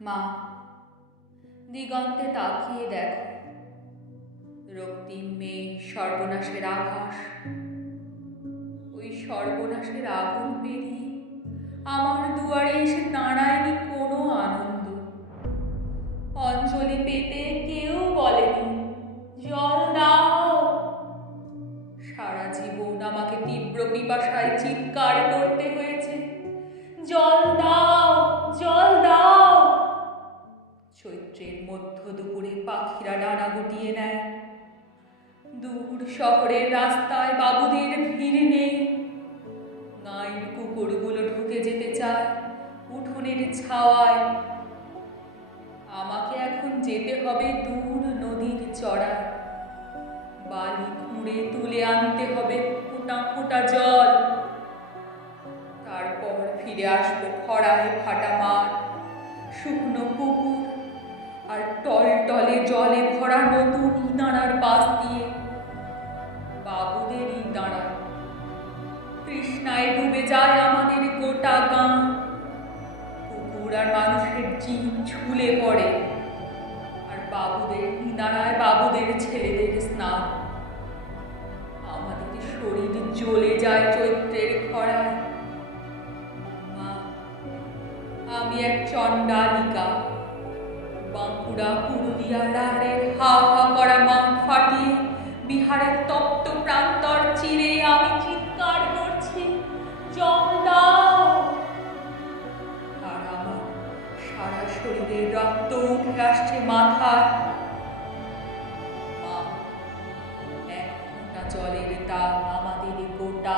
মা, দিগন্তে তাকিয়ে দেখো। রক্তিম মেয়ে সর্বনাশের আভাস। ওই সর্বনাশের আগুন পেরিয়ে আমার দুয়ারে এসে দাঁড়ায়নি কোনো আনন্দ। অঞ্জলি পেতে কেউ বলেনি, জল দাও। সারা জীবন আমাকে তীব্র পিপাসায় চিৎকার করতে মধ্য দুপুরে পাখিরা ডানা গুটিয়ে নেয়। দূর শহরের রাস্তায় বাবুদের ভিড় নেই। গাঁয়ের কুকুরগুলো ঢুকে যেতে চায় উঠোনের ছাওয়ায়। আমাকে এখন যেতে হবে দূর নদীর চড়ায়। বালি খুঁড়ে তুলে আনতে হবে ফোঁটা ফোঁটা জল। তারপর ফিরে আসব খরায় ফাটা মাঠ। শুকনো পুকুর জলে ভরা নতুন ইদাঁড়ার পাশ দিয়ে বাবুদের ইদাঁড়া তৃষ্ণায় ডুবে যায় আমাদের গোটা গাঁ। কুকুর আর মানুষের জিন ঝুলে পড়ে। আর বাবুদের ইদাঁড়ায় বাবুদের ছেলেদের স্নান। আমাদের শরীর জ্বলে যায় চৈত্রের খরায়। আমি এক চণ্ডালিকা। বাঁকুড়া পুরুলিয়া রাঢ়ের হা হা করা মাঠ ফাটিয়ে বিহারের তপ্ত প্রান্তর চিরে আমি চিৎকার করছি, জল দাও! আর সারা শরীরের রক্ত উঠে আসছে মাথায়। এক ফোঁটা জলের দাম আমাদের গোটা